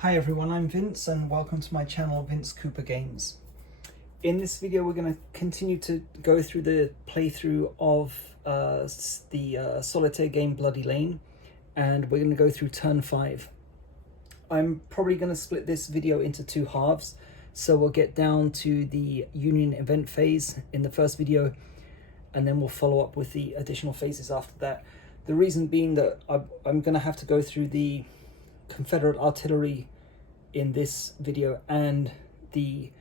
Hi everyone, I'm Vince and welcome to my channel Vince Cooper Games. In this video we're going to continue to go through the playthrough of the solitaire game Bloody Lane, and we're going to go through turn 5. I'm probably going to split this video into two halves, so we'll get down to the Union event phase in the first video and then we'll follow up with the additional phases after that. The reason being that I'm going to have to go through the Confederate artillery in this video and the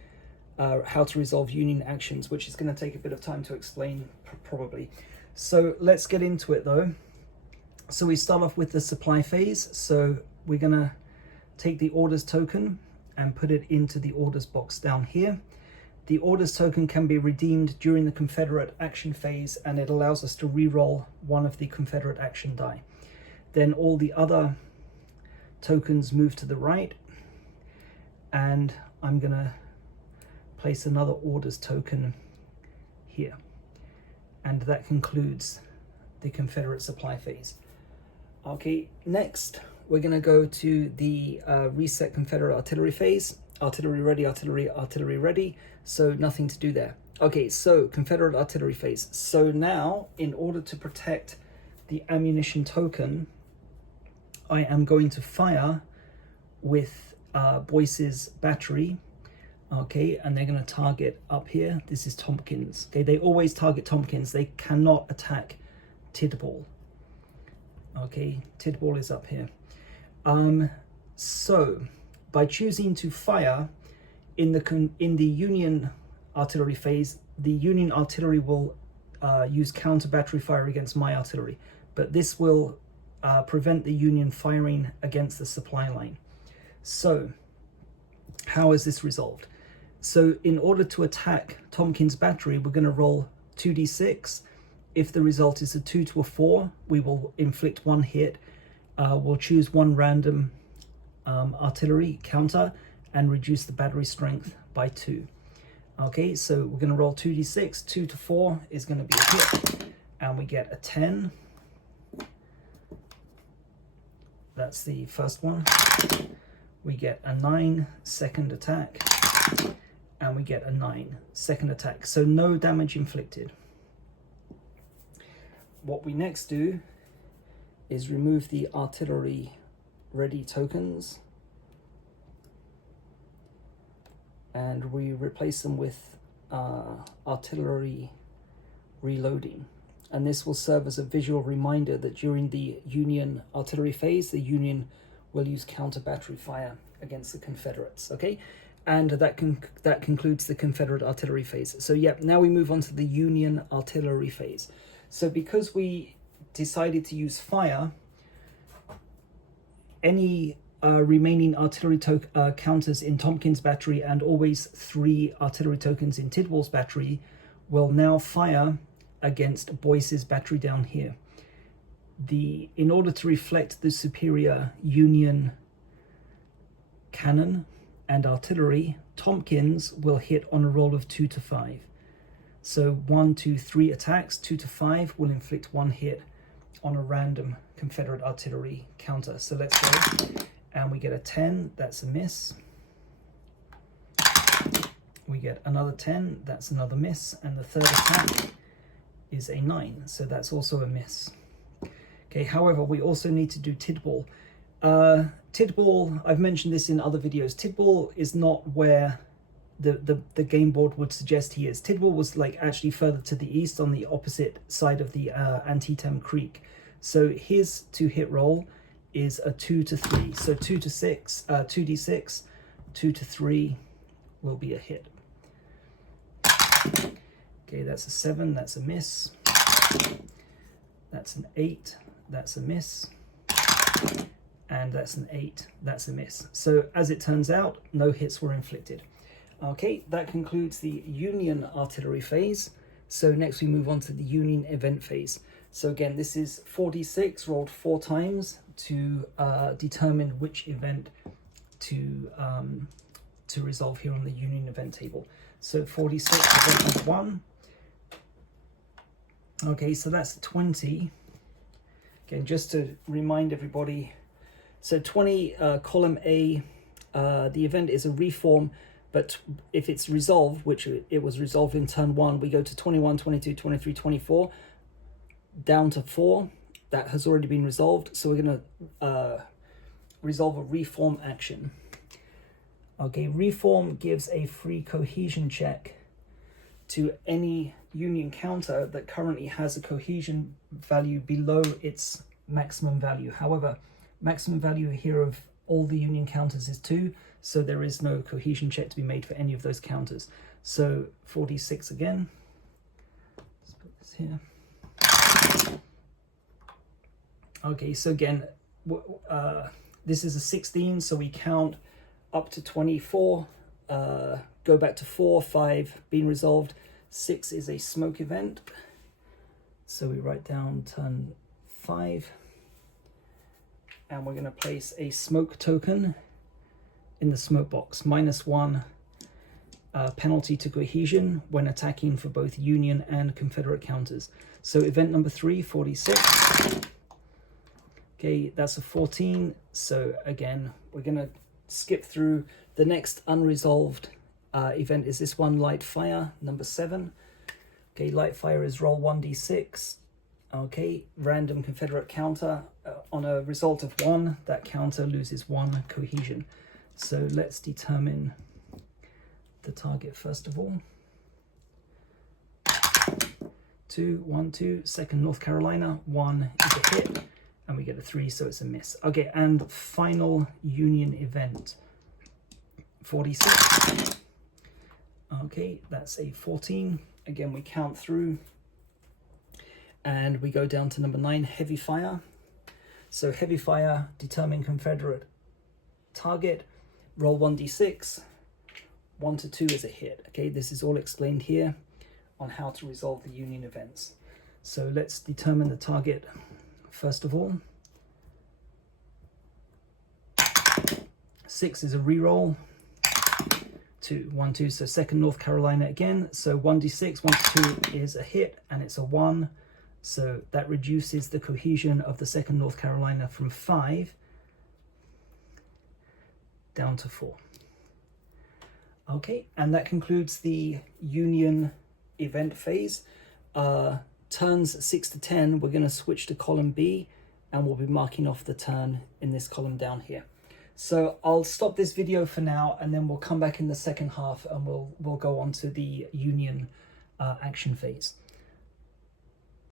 how to resolve Union actions, which is going to take a bit of time to explain probably. So let's get into it though. So we start off with the supply phase. So we're going to take the orders token and put it into the orders box down here. The orders token can be redeemed during the Confederate action phase, and it allows us to re-roll one of the Confederate action die. Then all the other tokens move to the right, and I'm gonna place another orders token here, and that concludes the Confederate supply phase. Okay, next we're gonna go to the reset Confederate artillery phase. Artillery ready, artillery ready, so nothing to do there. Okay, so Confederate artillery phase. So now, in order to protect the ammunition token, I am going to fire with Boyce's battery, okay, and they're going to target up here. This is Tompkins. Okay, they always target Tompkins. They cannot attack Tidball. Okay, Tidball is up here. So by choosing to fire in the Union artillery phase, the Union artillery will use counter battery fire against my artillery, but this will prevent the Union firing against the supply line. So how is this resolved? So in order to attack Tompkins battery, we're going to roll 2d6. If the result is a 2 to a 4, we will inflict one hit. We'll choose one random artillery counter and reduce the battery strength by 2. Okay, so we're going to roll 2d6. 2 to 4 is going to be a hit, and we get a 10. That's the first one. We get a 9 second attack, and we get a 9 second attack. So no damage inflicted. What we next do is remove the artillery ready tokens, and we replace them with artillery reloading. And this will serve as a visual reminder that during the Union artillery phase, the Union will use counter battery fire against the Confederates. Okay, and that concludes the Confederate artillery phase. So yeah, now we move on to the Union artillery phase. So because we decided to use fire, any remaining artillery counters in Tompkins battery and always 3 artillery tokens in Tidwell's battery will now fire against Boyce's battery down here. In order to reflect the superior Union cannon and artillery, Tompkins will hit on a roll of 2 to 5. So 1, 2, 3 attacks, 2 to 5 will inflict one hit on a random Confederate artillery counter. So let's go, and we get a 10, that's a miss. We get another 10, that's another miss, and the third attack is a 9, so that's also a miss. Okay, however, we also need to do Tidball. Tidball, I've mentioned this in other videos, Tidball is not where the game board would suggest he is. Tidball was like actually further to the east on the opposite side of the Antietam Creek. So his to-hit roll is a 2 to 3. So 2 to 6, 2d6, 2 to 3 will be a hit. Okay, that's a 7, that's a miss. That's an 8, that's a miss. And that's an 8, that's a miss. So as it turns out, no hits were inflicted. Okay, that concludes the Union artillery phase. So next we move on to the Union event phase. So again, this is 4d6 rolled 4 times to determine which event to resolve here on the Union event table. So 4d6 event number 1. Okay, so that's 20. Again, just to remind everybody, so 20 column A the event is a reform, but if it's resolved, which it was resolved in turn 1, we go to 21, 22, 23, 24, down to 4. That has already been resolved, so we're going to resolve a reform action. Okay, reform gives a free cohesion check to any Union counter that currently has a cohesion value below its maximum value. However, maximum value here of all the Union counters is 2, so there is no cohesion check to be made for any of those counters. So 46 again. Let's put this here. Okay, so again, this is a 16, so we count up to 24, go back to 4, 5 being resolved. 6 is a smoke event, so we write down turn 5, and we're going to place a smoke token in the smoke box. -1 penalty to cohesion when attacking for both Union and Confederate counters. So event number 3, 46. Okay, that's a 14. So again, we're going to skip through. The next unresolved event is this one, light fire, number 7. Okay, light fire is roll 1d6. Okay, random Confederate counter. On a result of 1, that counter loses 1 cohesion. So let's determine the target first of all. 2, 1, 2, second North Carolina, 1 is a hit, and we get a 3, so it's a miss. Okay, and final Union event, 46. Okay, that's a 14. Again, we count through, and we go down to number 9, heavy fire. So heavy fire, determine Confederate target, roll 1d6, 1 to 2 is a hit. Okay, this is all explained here on how to resolve the Union events. So let's determine the target first of all. 6 is a reroll. 2, 1, 2, so second North Carolina again. So 1d6, 1 to 2 is a hit, and it's a 1. So that reduces the cohesion of the second North Carolina from 5 down to 4. Okay, and that concludes the Union event phase. Turns 6 to 10, we're going to switch to column B, and we'll be marking off the turn in this column down here. So I'll stop this video for now, and then we'll come back in the second half, and we'll go on to the Union action phase.